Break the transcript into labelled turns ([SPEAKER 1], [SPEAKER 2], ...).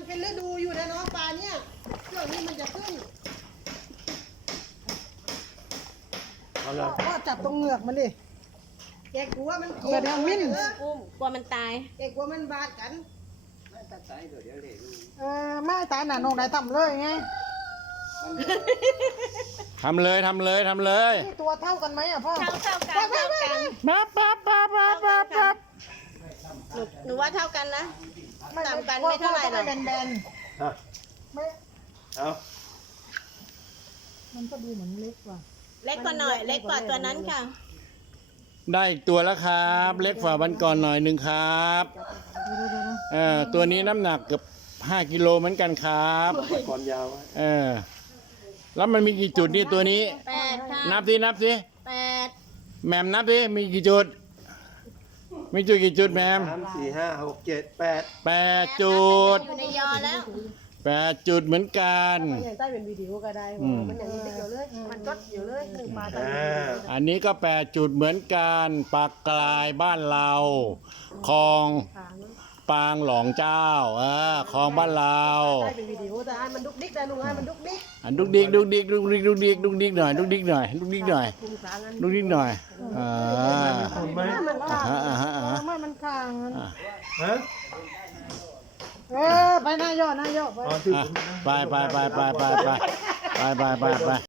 [SPEAKER 1] เป็นฤดูอยู่นะเนาะปลาเนี่ยช่วงนี้มันจะขึ้นพ่อจับตรงเหงือกมันดิแกกลัวมันเดี๋ยวมิ้น
[SPEAKER 2] อุ้มกลัวมันตาย
[SPEAKER 1] แกกลัวมันบาดกัน
[SPEAKER 3] ไม่ตายเดี๋ยวเลย
[SPEAKER 1] ไม่ตายหนาโนงไหนทำเลยไง
[SPEAKER 4] ทำเลย
[SPEAKER 1] นี่ตัวเท่ากันไหมอ่ะพ่อ
[SPEAKER 2] เท่ากัน
[SPEAKER 4] ปั๊บ
[SPEAKER 2] หนูว่าเท่ากันนะต่ำกันไม่เท่าไหร่หรอก
[SPEAKER 1] แบนไม่
[SPEAKER 3] เอา
[SPEAKER 1] มันก็ดูเหมือนเล็กกว่า
[SPEAKER 2] เล็กกว่าหน่อยเล็กกว่าตัวนั้นค่ะ
[SPEAKER 4] ได้อีกตัวแล้วครับ เล็กกว่าวันก่อนหน่อยหนึ่งครับตัวนี้น้ำหนักเกือบ5 กิโลเหมือนกันครับ
[SPEAKER 3] ก่อนยาว
[SPEAKER 4] แล้วมันมีกี่จุดนี่ตัวนี้
[SPEAKER 2] 8ค่ะ
[SPEAKER 4] นับสิ
[SPEAKER 2] 8
[SPEAKER 4] แหมมนับสิมีกี่จุดมีจุดกี่จุดแหมม
[SPEAKER 3] 3 4 5 6 7
[SPEAKER 4] 8 จุด
[SPEAKER 2] อยู่ในยอแล้ว
[SPEAKER 4] 8 จุดเหมือนกัน
[SPEAKER 1] อย่างใต้เป็นวิดีโอก็ได้มันอย่างนี้เดียวเลยมันก็อยู่เลยหนึ่งปลาตั้ง
[SPEAKER 4] อันนี้ก็8 จุดเหมือนกันปากกลายบ้านเราคลองปางหลองเจ้าคลองบ้านเรา
[SPEAKER 1] ได้เป็นวิดีโอแต่ให้มันดุกดิกได้ลุงให้มันดุกดิก
[SPEAKER 4] ดุกดิกหน่อยดุกดิกหน่อย
[SPEAKER 1] มันคางไปหน้าย่อ
[SPEAKER 4] ไป